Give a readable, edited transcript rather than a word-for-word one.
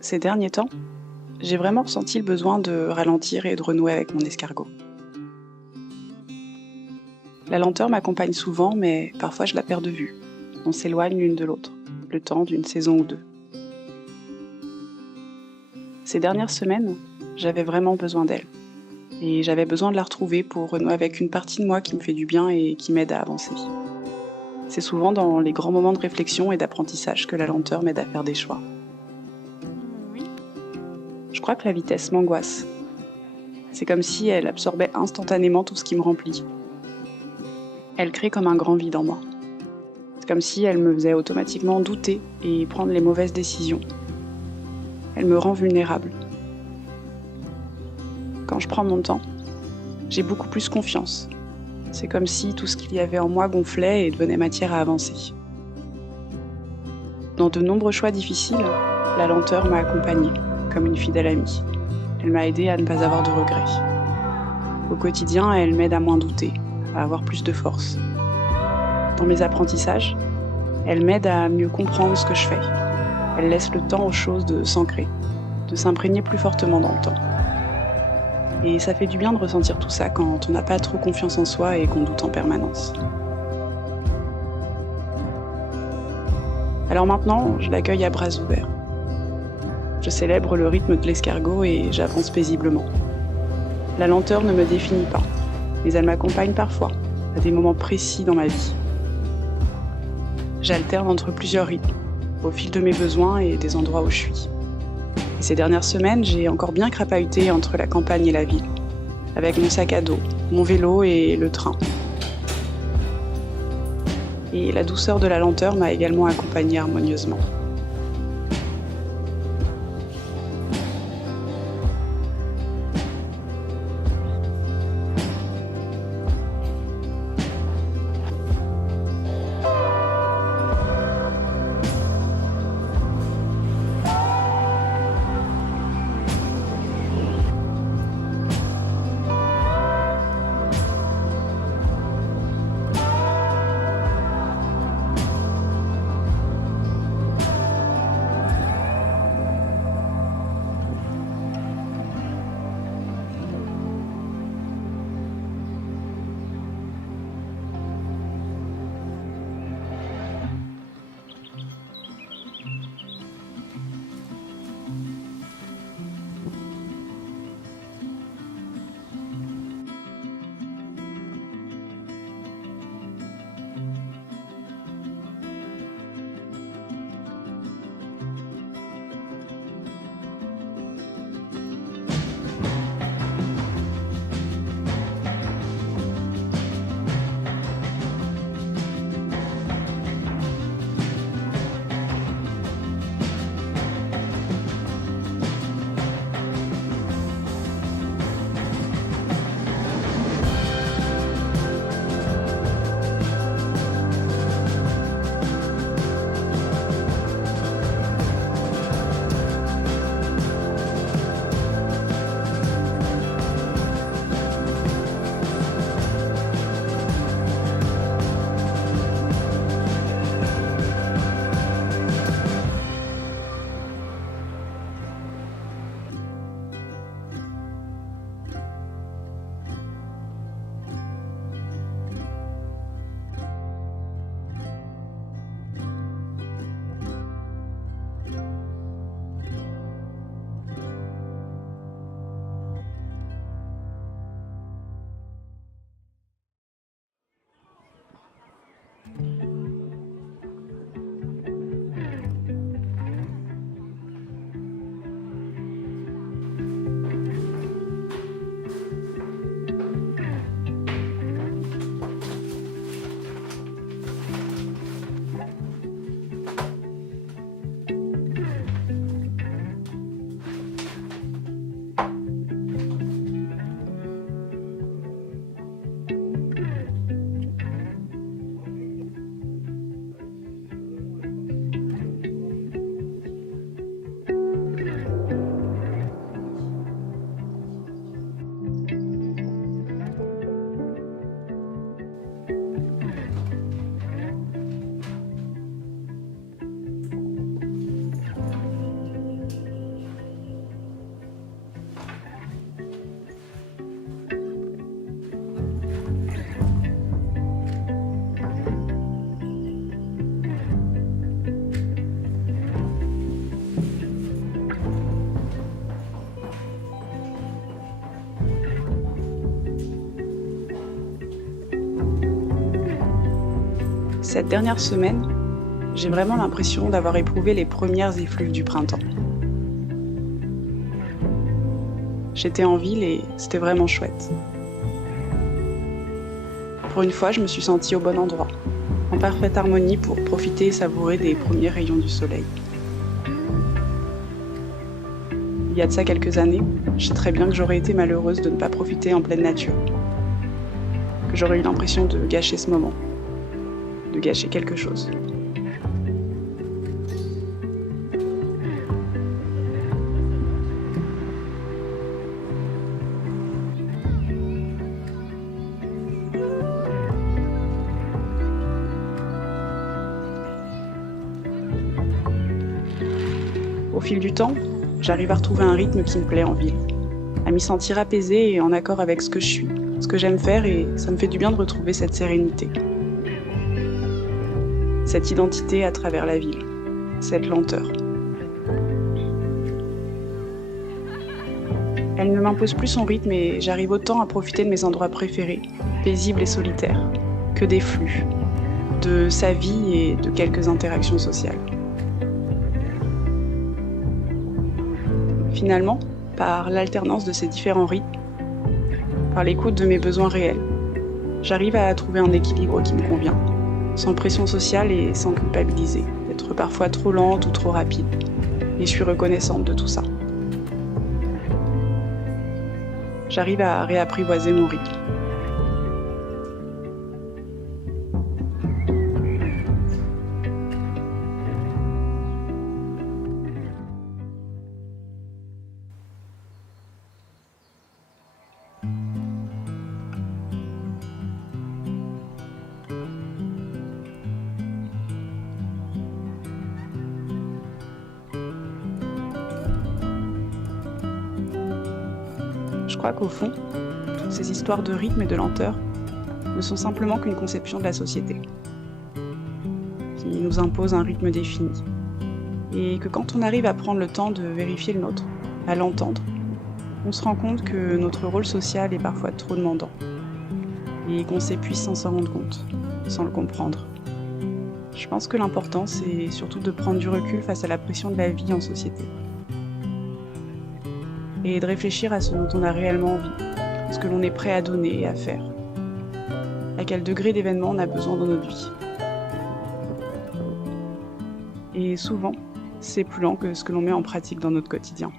Ces derniers temps, j'ai vraiment ressenti le besoin de ralentir et de renouer avec mon escargot. La lenteur m'accompagne souvent, mais parfois je la perds de vue. On s'éloigne l'une de l'autre, le temps d'une saison ou deux. Ces dernières semaines, j'avais vraiment besoin d'elle. Et j'avais besoin de la retrouver pour renouer avec une partie de moi qui me fait du bien et qui m'aide à avancer. C'est souvent dans les grands moments de réflexion et d'apprentissage que la lenteur m'aide à faire des choix. Oui. Je crois que la vitesse m'angoisse. C'est comme si elle absorbait instantanément tout ce qui me remplit. Elle crée comme un grand vide en moi. C'est comme si elle me faisait automatiquement douter et prendre les mauvaises décisions. Elle me rend vulnérable. Quand je prends mon temps, j'ai beaucoup plus confiance. C'est comme si tout ce qu'il y avait en moi gonflait et devenait matière à avancer. Dans de nombreux choix difficiles, la lenteur m'a accompagnée, comme une fidèle amie. Elle m'a aidée à ne pas avoir de regrets. Au quotidien, elle m'aide à moins douter, à avoir plus de force. Dans mes apprentissages, elle m'aide à mieux comprendre ce que je fais. Elle laisse le temps aux choses de s'ancrer, de s'imprégner plus fortement dans le temps. Et ça fait du bien de ressentir tout ça quand on n'a pas trop confiance en soi et qu'on doute en permanence. Alors maintenant, je l'accueille à bras ouverts. Je célèbre le rythme de l'escargot et j'avance paisiblement. La lenteur ne me définit pas, mais elle m'accompagne parfois, à des moments précis dans ma vie. J'alterne entre plusieurs rythmes, au fil de mes besoins et des endroits où je suis. Et ces dernières semaines, j'ai encore bien crapahuté entre la campagne et la ville, avec mon sac à dos, mon vélo et le train. Et la douceur de la lenteur m'a également accompagnée harmonieusement. Cette dernière semaine, j'ai vraiment l'impression d'avoir éprouvé les premières effluves du printemps. J'étais en ville et c'était vraiment chouette. Pour une fois, je me suis sentie au bon endroit, en parfaite harmonie pour profiter et savourer des premiers rayons du soleil. Il y a de ça quelques années, je sais très bien que j'aurais été malheureuse de ne pas profiter en pleine nature, que j'aurais eu l'impression de gâcher ce moment, de gâcher quelque chose. Au fil du temps, j'arrive à retrouver un rythme qui me plaît en ville, à m'y sentir apaisée et en accord avec ce que je suis, ce que j'aime faire, et ça me fait du bien de retrouver cette sérénité, cette identité à travers la ville, cette lenteur. Elle ne m'impose plus son rythme et j'arrive autant à profiter de mes endroits préférés, paisibles et solitaires, que des flux, de sa vie et de quelques interactions sociales. Finalement, par l'alternance de ces différents rythmes, par l'écoute de mes besoins réels, j'arrive à trouver un équilibre qui me convient, sans pression sociale et sans culpabiliser, d'être parfois trop lente ou trop rapide. Et je suis reconnaissante de tout ça. J'arrive à réapprivoiser mon rythme. Je crois qu'au fond, toutes ces histoires de rythme et de lenteur ne sont simplement qu'une conception de la société, qui nous impose un rythme défini. Et que quand on arrive à prendre le temps de vérifier le nôtre, à l'entendre, on se rend compte que notre rôle social est parfois trop demandant, et qu'on s'épuise sans s'en rendre compte, sans le comprendre. Je pense que l'important, c'est surtout de prendre du recul face à la pression de la vie en société. Et de réfléchir à ce dont on a réellement envie, ce que l'on est prêt à donner et à faire, à quel degré d'événement on a besoin dans notre vie. Et souvent, c'est plus lent que ce que l'on met en pratique dans notre quotidien.